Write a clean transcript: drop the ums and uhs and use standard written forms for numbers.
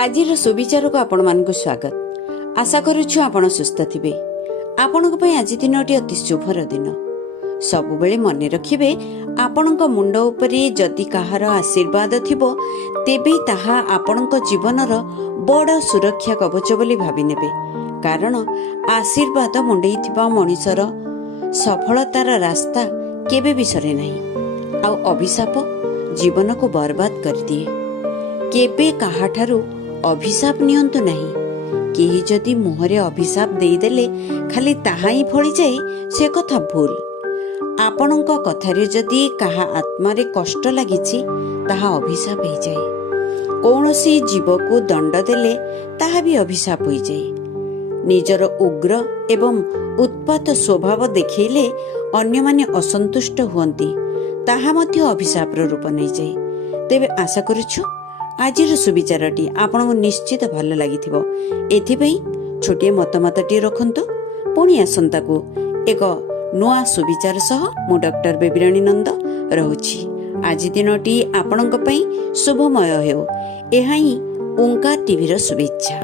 आज सुविचार को आपण मानक स्वागत। आशा करुछु आपण सुस्थ थिबे। आपणक पई आज दिनटी अति शुभर दिन। सबुबेले मन रखिबे आपणक मुंड उपरे जदि काहार आशीर्वाद थिबो तेबे ताहा आपणक जीवनर बड़ सुरक्षा कवच बोली भाबी नेबे। कारण आशीर्वाद मुंडेई थिबा मनिषर सफलतार रास्ता केबे भी सरे नाही। आ अभिशाप जीवन को बर्बाद कर दिए। केबे काहाठारू अभिशाप नियंतु नहीं। केही जदि मुहरे अभिशाप देदेले खाली ताहा ही फली जाए से कथा भूल। आपणक कथारे जदि काहा आत्मारे कष्ट लागिछि ताहा अभिशाप हो जाए। कौनसी जीव को दंड देले ताहा भी अभिशाप हो जाए। निजर उग्र एवं उत्पात स्वभाव देखैले अन्य माने असंतुष्ट हुअन्ति ताहा मध्य अभिशापर रूप नै जाए। तेबे आशा करुछु आज सुविचारटी आपको निश्चित भल लगी एथिपई छोटे मतमतटी रखंतु। पुणी आसंता को एक नुआ सुविचार सह मु डॉक्टर बेबीराणी नंद रहुछि। आज दिनटी आपणक पई शुभमय हेउ। एहा ही ओंकार टीवी रो शुभेच्छा।